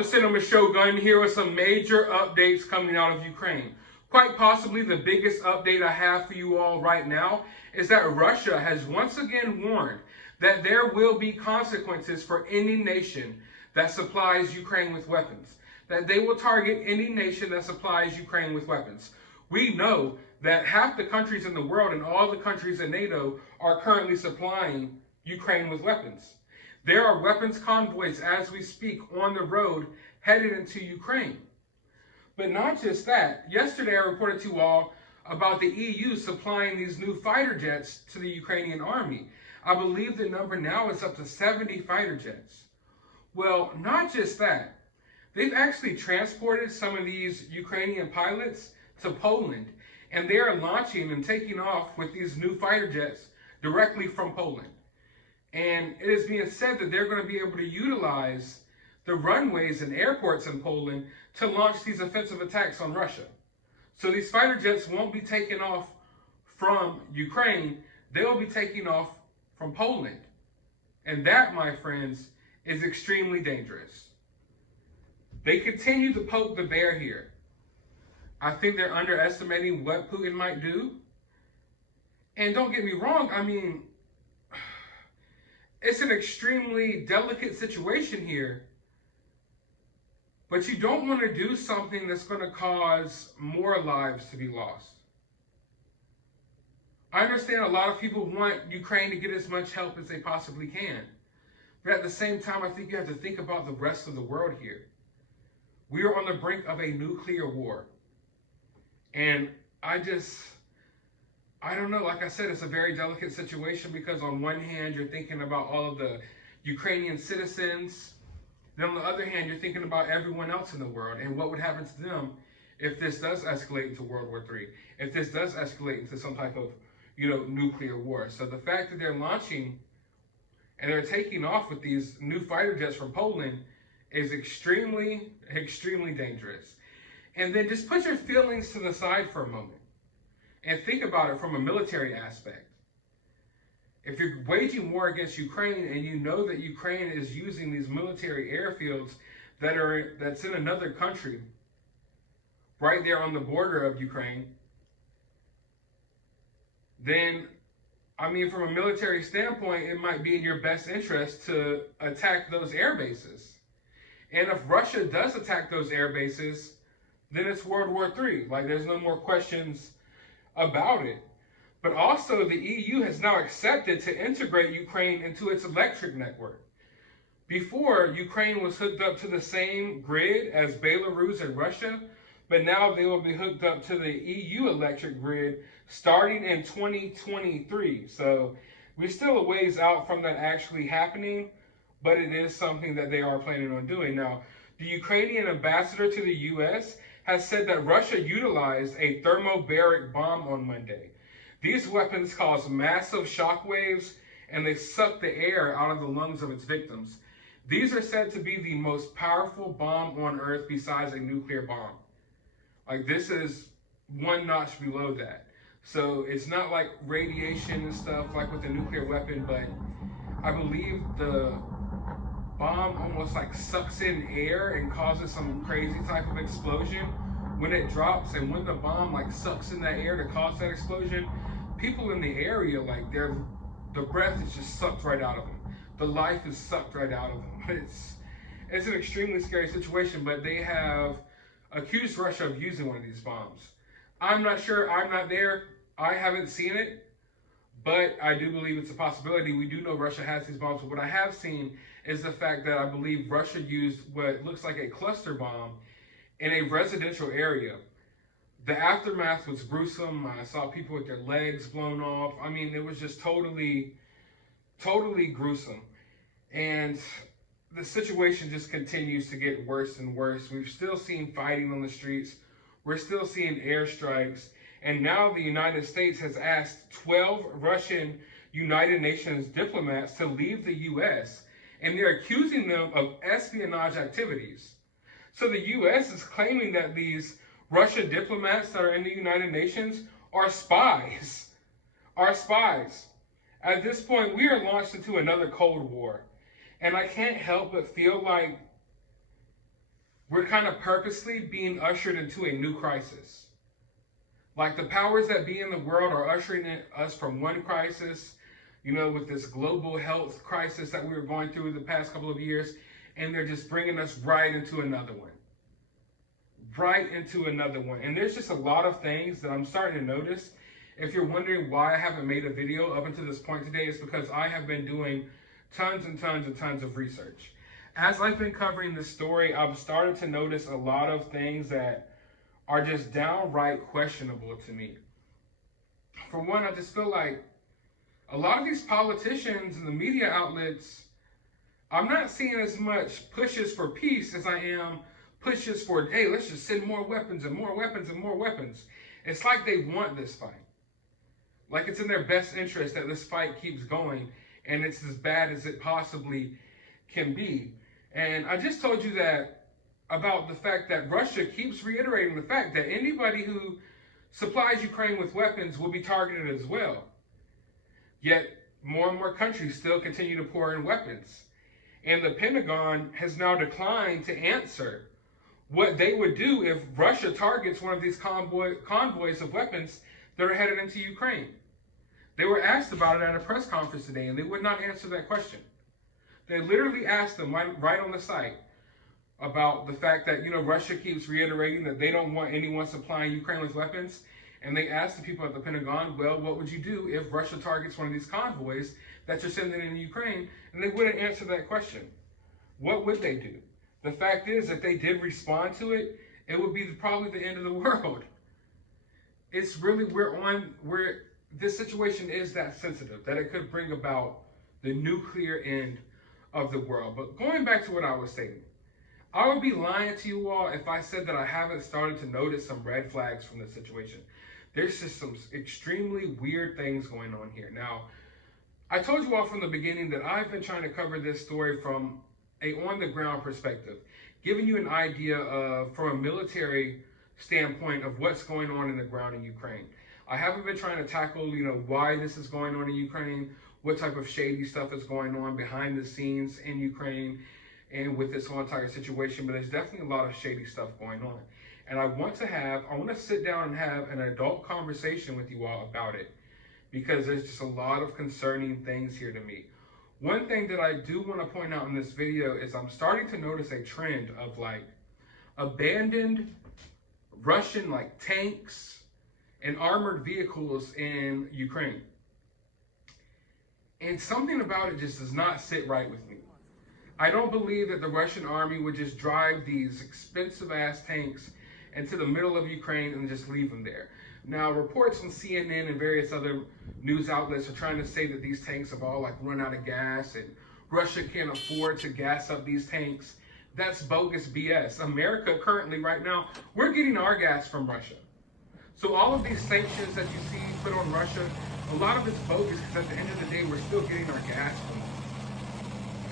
the Cinema Shogun here with some major updates coming out of Ukraine. Quite possibly the biggest update I have for you all right now is that Russia has once again warned that there will be consequences for any nation that supplies Ukraine with weapons. That they will target any nation that supplies Ukraine with weapons. We know that half the countries in the world and all the countries in NATO are currently supplying Ukraine with weapons. There are weapons convoys as we speak on the road headed into Ukraine. But not just that. Yesterday I reported to you all about the EU supplying these new fighter jets to the Ukrainian army. I believe the number now is up to 70 fighter jets. Well, not just that. They've actually transported some of these Ukrainian pilots to Poland, and they are launching and taking off with these new fighter jets directly from Poland. And it is being said that they're going to be able to utilize the runways and airports in Poland to launch these offensive attacks on Russia. So these fighter jets won't be taking off from Ukraine, they'll be taking off from Poland. And that, my friends, is extremely dangerous. They continue to poke the bear here. I think they're underestimating what Putin might do. And don't get me wrong, I mean, it's an extremely delicate situation here. But you don't want to do something that's going to cause more lives to be lost. I understand a lot of people want Ukraine to get as much help as they possibly can. But at the same time, I think you have to think about the rest of the world here. We are on the brink of a nuclear war. And I don't know, like I said, it's a very delicate situation because on one hand, you're thinking about all of the Ukrainian citizens. Then on the other hand, you're thinking about everyone else in the world and what would happen to them if this does escalate into World War III, if this does escalate into some type of, nuclear war. So the fact that they're launching and they're taking off with these new fighter jets from Poland is extremely, extremely dangerous. And then just put your feelings to the side for a moment and think about it from a military aspect. If you're waging war against Ukraine and you know that Ukraine is using these military airfields that's in another country, right there on the border of Ukraine, then, I mean, from a military standpoint, it might be in your best interest to attack those air bases. And if Russia does attack those air bases, then it's World War III. Like, there's no more questions about it. But also, the EU has now accepted to integrate Ukraine into its electric network. Before, Ukraine was hooked up to the same grid as Belarus and Russia, but now they will be hooked up to the EU electric grid starting in 2023. So we're still a ways out from that actually happening, but it is something that they are planning on doing. Now, the Ukrainian ambassador to the US has said that Russia utilized a thermobaric bomb on Monday. These weapons cause massive shock waves and they suck the air out of the lungs of its victims. These are said to be the most powerful bomb on Earth besides a nuclear bomb. Like, this is one notch below that. So it's not like radiation and stuff like with a nuclear weapon, but I believe the bomb almost like sucks in air and causes some crazy type of explosion when it drops. And when the bomb like sucks in that air to cause that explosion, people in the area, like, the breath is just sucked right out of them. The life is sucked right out of them. It's an extremely scary situation, but they have accused Russia of using one of these bombs. I'm not sure, I'm not there, I haven't seen it, but I do believe it's a possibility. We do know Russia has these bombs, but what I have seen is the fact that I believe Russia used what looks like a cluster bomb in a residential area. The aftermath was gruesome. I saw people with their legs blown off. I mean, it was just totally gruesome. And the situation just continues to get worse and worse. We've still seen fighting on the streets. We're still seeing airstrikes. And now the United States has asked 12 Russian United Nations diplomats to leave the U.S. And they're accusing them of espionage activities. So the U.S. is claiming that these Russian diplomats that are in the United Nations are spies. At this point, we are launched into another Cold War. And I can't help but feel like we're kind of purposely being ushered into a new crisis. Like the powers that be in the world are ushering us from one crisis, with this global health crisis that we were going through the past couple of years, and they're just bringing us right into another one. Right into another one. And there's just a lot of things that I'm starting to notice. If you're wondering why I haven't made a video up until this point today, it's because I have been doing tons and tons and tons of research. As I've been covering this story, I've started to notice a lot of things that are just downright questionable to me. For one, I just feel like a lot of these politicians and the media outlets, I'm not seeing as much pushes for peace as I am pushes for, hey, let's just send more weapons and more weapons and more weapons. It's like they want this fight. Like it's in their best interest that this fight keeps going and it's as bad as it possibly can be. And I just told you that about the fact that Russia keeps reiterating the fact that anybody who supplies Ukraine with weapons will be targeted as well. Yet more and more countries still continue to pour in weapons. And the Pentagon has now declined to answer what they would do if Russia targets one of these convoys of weapons that are headed into Ukraine. They were asked about it at a press conference today, and they would not answer that question. They literally asked them right on the site about the fact that, Russia keeps reiterating that they don't want anyone supplying Ukraine with weapons. And they asked the people at the Pentagon, well, what would you do if Russia targets one of these convoys that you're sending into Ukraine? And they wouldn't answer that question. What would they do? The fact is, if they did respond to it, it would be probably the end of the world. It's really, this situation is that sensitive, that it could bring about the nuclear end of the world. But going back to what I was saying, I would be lying to you all if I said that I haven't started to notice some red flags from the situation. There's just some extremely weird things going on here. Now, I told you all from the beginning that I've been trying to cover this story from a on-the-ground perspective, giving you an idea of, from a military standpoint, of what's going on in the ground in Ukraine. I haven't been trying to tackle, why this is going on in Ukraine, what type of shady stuff is going on behind the scenes in Ukraine and with this whole entire situation, but there's definitely a lot of shady stuff going on. And I want to sit down and have an adult conversation with you all about it, because there's just a lot of concerning things here to me. One thing that I do want to point out in this video is I'm starting to notice a trend of abandoned Russian tanks and armored vehicles in Ukraine. And something about it just does not sit right with me. I don't believe that the Russian army would just drive these expensive ass tanks into the middle of Ukraine and just leave them there. Now, reports on CNN and various other news outlets are trying to say that these tanks have all run out of gas and Russia can't afford to gas up these tanks. That's bogus BS. America currently, right now, we're getting our gas from Russia. So all of these sanctions that you see put on Russia, a lot of it's bogus because at the end of the day, we're still getting our gas from them.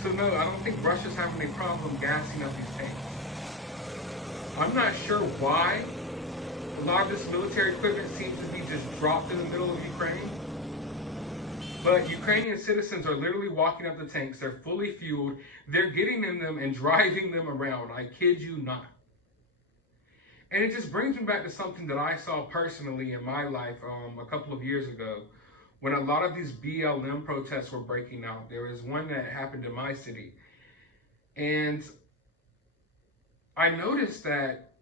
So no, I don't think Russia's having a problem gassing up these tanks. I'm not sure why a lot of this military equipment seems to be just dropped in the middle of Ukraine. But Ukrainian citizens are literally walking up the tanks. They're fully fueled. They're getting in them and driving them around. I kid you not. And it just brings me back to something that I saw personally in my life a couple of years ago, when a lot of these BLM protests were breaking out. There was one that happened in my city. And I noticed that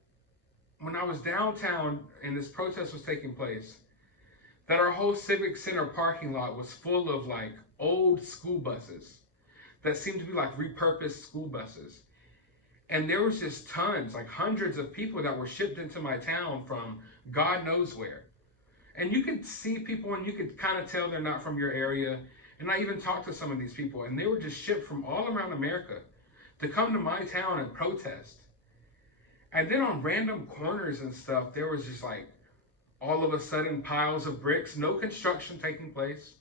when I was downtown and this protest was taking place, that our whole Civic Center parking lot was full of old school buses that seemed to be repurposed school buses. And there was just tons, hundreds of people that were shipped into my town from God knows where. And you could see people and you could kind of tell they're not from your area. And I even talked to some of these people, and they were just shipped from all around America to come to my town and protest. And then on random corners and stuff, there was just all of a sudden piles of bricks, no construction taking place,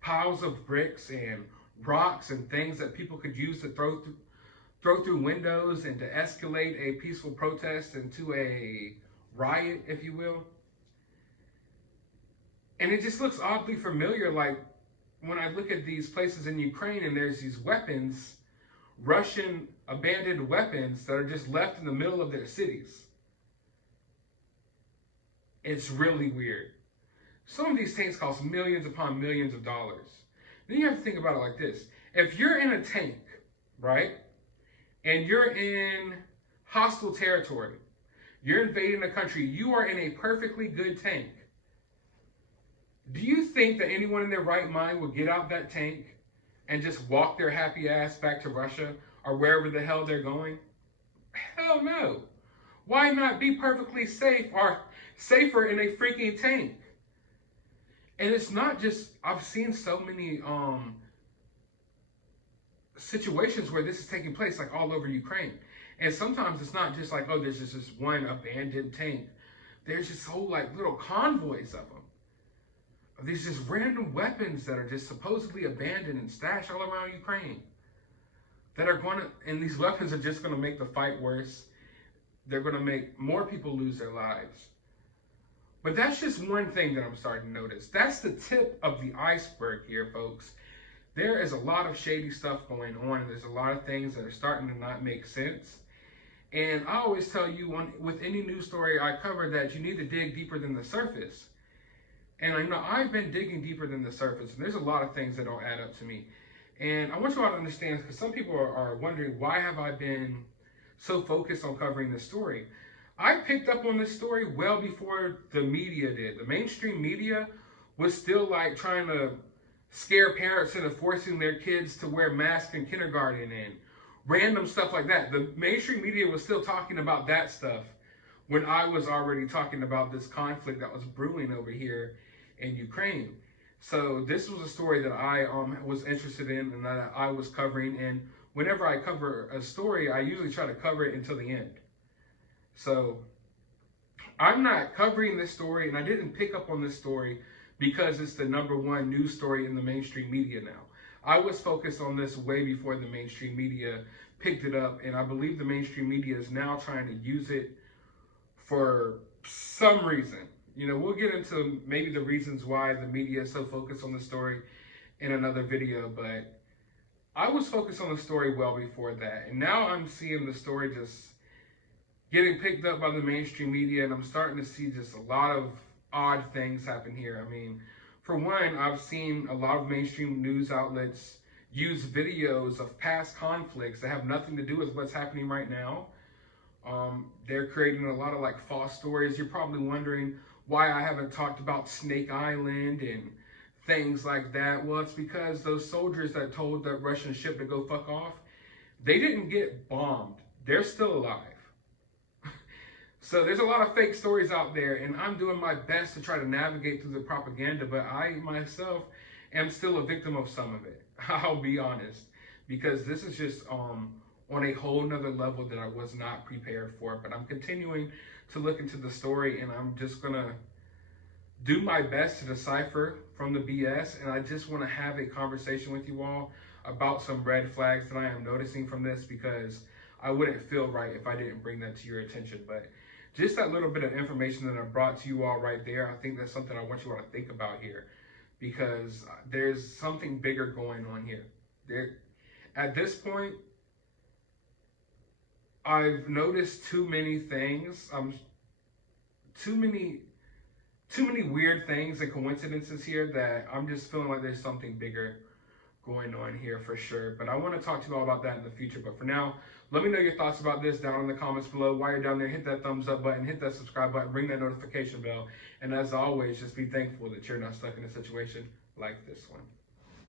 piles of bricks and rocks and things that people could use to throw through windows and to escalate a peaceful protest into a riot, if you will. And it just looks oddly familiar, when I look at these places in Ukraine and there's these weapons, Russian abandoned weapons that are just left in the middle of their cities. It's really weird. Some of these tanks cost millions upon millions of dollars. Then you have to think about it like this. If you're in a tank, right, and you're in hostile territory, you're invading a country, you are in a perfectly good tank. Do you think that anyone in their right mind would get out that tank and just walk their happy ass back to Russia or wherever the hell they're going? Hell no. Why not be perfectly safe or safer in a freaking tank? And it's not just, I've seen so many situations where this is taking place, like all over Ukraine. And sometimes it's not just like, oh, there's just this one abandoned tank. There's just whole like little convoys of them. These just random weapons that are just supposedly abandoned and stashed all around Ukraine. That are going to, and these weapons are just going to make the fight worse. They're going to make more people lose their lives. But that's just one thing that I'm starting to notice. That's the tip of the iceberg here, folks. There is a lot of shady stuff going on, and there's a lot of things that are starting to not make sense. And I always tell you, with any news story I cover, that you need to dig deeper than the surface. And you know, I've been digging deeper than the surface, and there's a lot of things that don't add up to me. And I want you all to understand, because some people are wondering, why have I been so focused on covering this story? I picked up on this story well before the media did. The mainstream media was still like trying to scare parents into forcing their kids to wear masks in kindergarten and random stuff like that. The mainstream media was still talking about that stuff when I was already talking about this conflict that was brewing over here in Ukraine. So this was a story that I was interested in and that I was covering. And whenever I cover a story, I usually try to cover it until the end. So I'm not covering this story, and I didn't pick up on this story because it's the #1 news story in the mainstream media now. I was focused on this way before the mainstream media picked it up, and I believe the mainstream media is now trying to use it for some reason. You know, we'll get into maybe the reasons why the media is so focused on the story in another video, but I was focused on the story well before that. And now I'm seeing the story just getting picked up by the mainstream media, and I'm starting to see just a lot of odd things happen here. I mean, for one, I've seen a lot of mainstream news outlets use videos of past conflicts that have nothing to do with what's happening right now. They're creating a lot of like false stories. You're probably wondering why I haven't talked about Snake Island and things like that. Well, it's because those soldiers that told that Russian ship to go fuck off, they didn't get bombed. They're still alive. So there's a lot of fake stories out there, and I'm doing my best to try to navigate through the propaganda, but I myself am still a victim of some of it. I'll be honest, because this is just on a whole nother level that I was not prepared for. But I'm continuing to look into the story, and I'm just gonna do my best to decipher from the BS. And I just want to have a conversation with you all about some red flags that I am noticing from this, because I wouldn't feel right if I didn't bring that to your attention. But just that little bit of information that I brought to you all right there, I think that's something I want you all to think about here, because there's something bigger going on here. At this point, I've noticed too many things, too many weird things and coincidences here, that I'm just feeling like there's something bigger going on here for sure. But I want to talk to you all about that in the future. But for now, let me know your thoughts about this down in the comments below. While you're down there, hit that thumbs up button, hit that subscribe button, ring that notification bell. And as always, just be thankful that you're not stuck in a situation like this one.